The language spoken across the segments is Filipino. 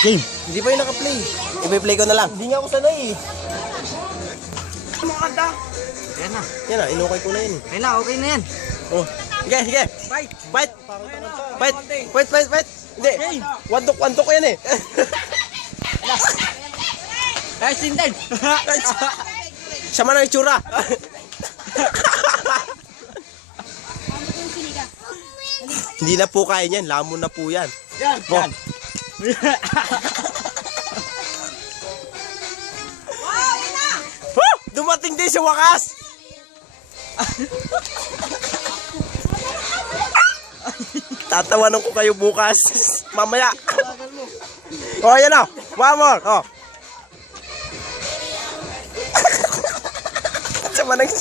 Game. Hindi pa yung naka-play. I-play ko na lang. Hindi nga ako sanay eh. Mga kanta. Yan na. Yan na, inukay ko na yun. Ayun na, okay na yan. Oh. Sige, sige. Fight. Fight. Fight. Hindi. Wantok ko yan eh. Guys, tintin. Siya man ang itsura. Hindi na po kaya yan. Lamon na po yan. Yan. Oh. Yan. Woo! Dumating din sa wakas. Tatawanan ko kayo bukas. Mamaya. Oh, yan na. One more. Oh. Sama nang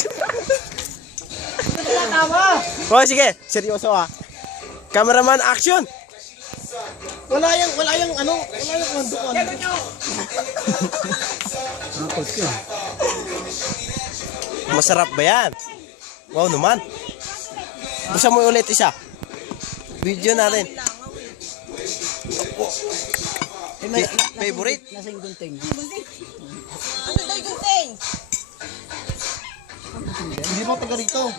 oh, sige. Seryoso ah. Cameraman, action. Wala yung wandukan. Masarap ba yan? Wow naman. Buksan mo ulit isa. Video natin. Favorite? Nasa yung gunting. Ano daw yung gunting? Hindi mo taga rito.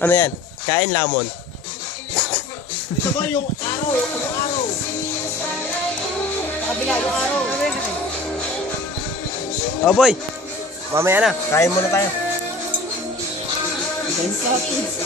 Ano yan? Kain lamon. Ito ba yung araw? Yung araw? Sa kabila yung araw. Oh boy. Mamaya na. Kain muna tayo. Kain sa atin.